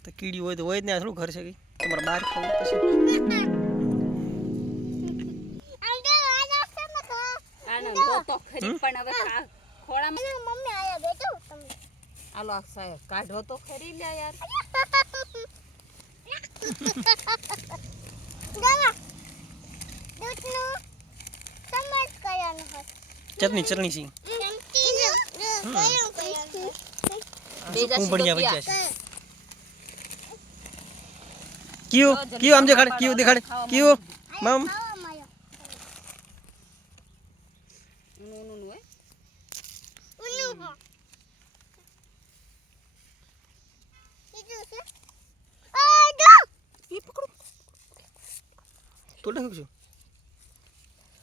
તો કીડી હોય તો હોય જ ને, થોડું ઘર છે કઈ તમારે બહાર ખાવું પછી તો ખરી પણ હવે ખોળામાં મમ્મી આયા બેઠો તમે આલો સાહેબ કાઢો તો ખરી લે યાર ગાવા દૂધનું સમાજ કરવાનું હોય ચટણી છે बढ़िया बन जाए क्यों क्यों हम दिखाड़े क्यों दिखाड़े क्यों मम तो ढंग से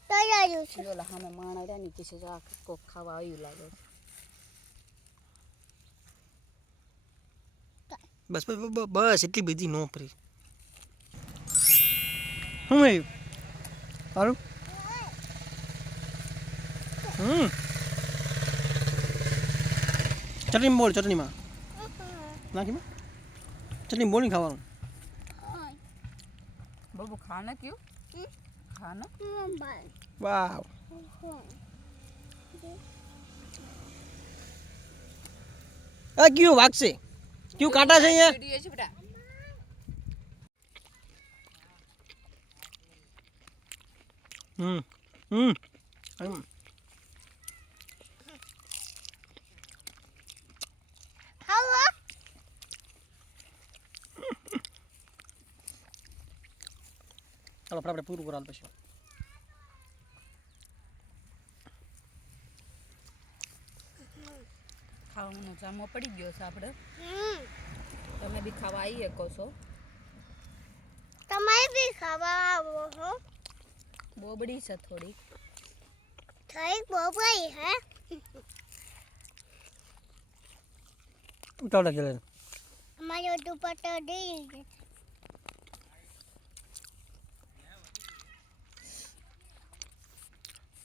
તૈયાર છે ઓલા સામે માણા રહ્યા નીચે છે જા કોક ખાવા આવ્યું લાગે बस बस बस इतनी बड़ी नो परी हम है आलू चटनी बोल चटनी में नाखी में चटनी बोल नहीं खावा बाबू खाना क्यों खाना वाह आ क्यों भाग से क्यों काटा છે અહીંયા વિડિયો છે બેટા ખાવા ચાલો આપણે પૂરું કરાલ પછી ખાવાનો જામો પડી ગયો છે આપણે તમે બી ખાવા આવી શકો છો તમે બી ખાવા આવો હો બોબડી છે થોડી થઈ બોબડી હે ઉતાવળ કરે અમારો દુપટ્ટો દઈ દે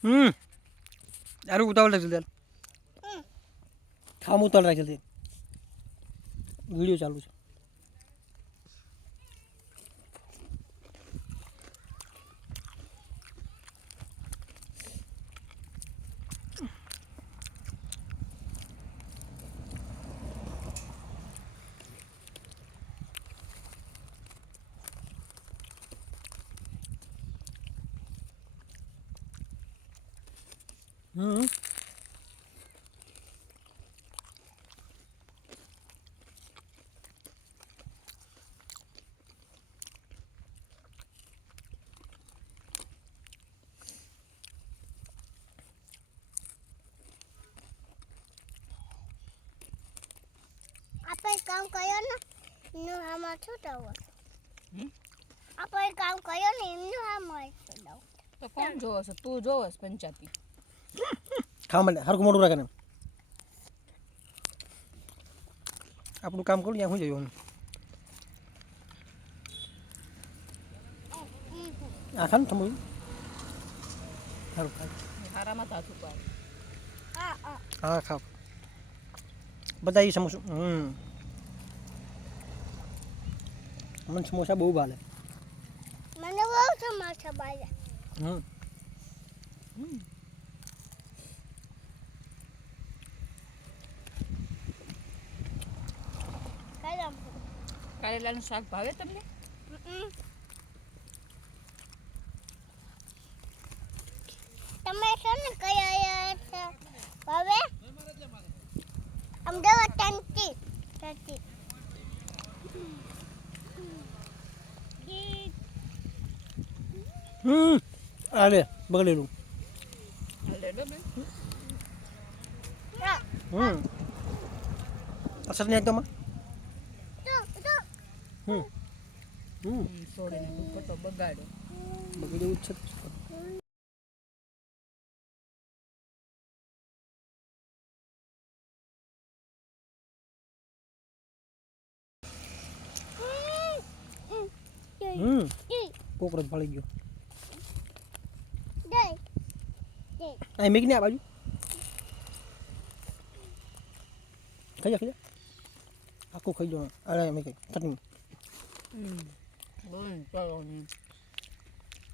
यार उतावળ जल्दी खाम उतावળ राख जल्दी वीडियो चालू છે આપણે કામ કર્યો ને એનું આમાં છૂટા હોય આપણે કામ કર્યો ને એનું આમાં છૂટા તો કોણ જોવે છે તું જોવે છે પંજાબી ખા મને હરખું મોઢું રાખે ને આપણું કામ કરું ત્યાં શું જોયું આ ખાન થમું સારું ખા હારામાં તાતું પાડ હા ખાવ બધા એ સમોસું મને સમોસા બહુ ભાવે મને બહુ સમોસા ભાવે કારેલાનું શાક ભાવે તમને તમે શું ને કયા છે ભાવે અમદાવાદ ટંકી ટંકી આલે બગડેલું અસર નહીં એકદમ છોડીને ખોટો બગાડ્યો બગડેલું છે કોકરોચ ફળી ગયો અહીં મેઘને આ બાજુ ખાઈ જા આખું ખાઈ જાઓ અરે મેં કઈ ચટણી બોલ ચાલો ને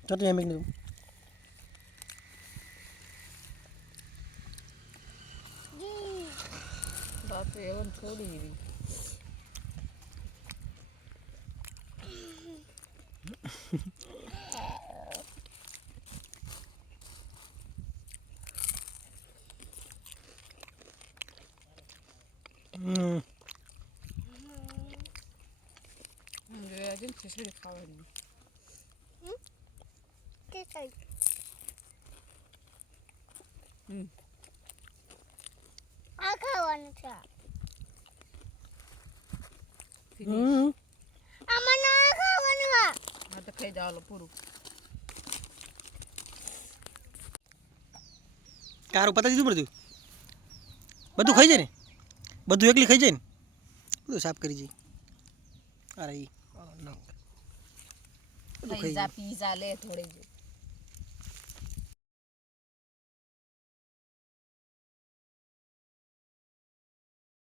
ચટણી મેં કીધું બાપ એવું થોડી એવી આજે ખીચડી ખાવાની તે થઈ આ ખાવાનું છે આમાં ના ખાવાનું હા તો ખાઈ જાવ પૂરું કારું પતા દીધું બધું બધું ખાઈ જાય ને બધું એકલી ખાઈ જાય ને બધું સાફ કરી જાય અરે બધું ખાઈ પીઝા લે થોડી